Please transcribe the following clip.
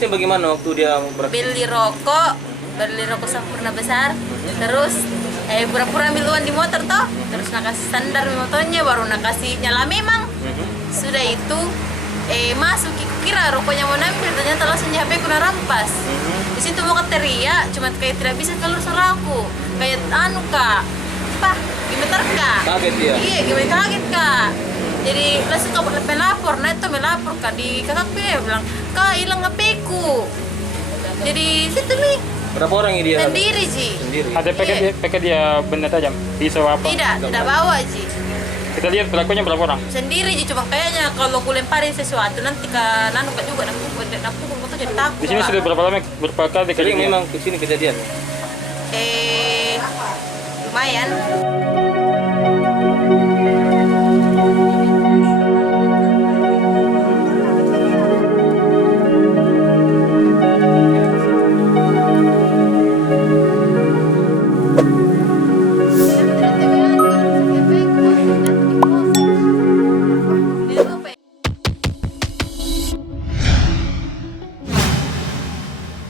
modusnya bagaimana waktu dia beli rokok sempurna besar, terus pura-pura ambil uang di motor toh, terus nak kasih standar motornya, baru nak kasih nyala memang. Sudah itu masuk, kira rokoknya mau ambil, ternyata langsung HP ku rampas. Di situ mau teriak, cuma kayak tidak bisa keluar suara aku, kayak kak, apa, gemetar kak? Kaget ya? Iya, gimana kaget kak? Jadi langsung melapor, nah itu melapor kak di kakakku, ya bilang kak hilang HP ku. Jadi situ nih. Berapa orang ini dia? Sendiri Ji. Sendiri. Ada pakai dia benda tajam, pisau apa? Tidak bawa Ji. Kita lihat pelakunya berapa orang? Sendiri Ji, cuma kayaknya kalau ku lemparin sesuatu nanti ke nanu kak juga, aku tuh jadi takut. Di sini sudah berapa lama, berapa kali Jadi memang kesini kejadian? lumayan.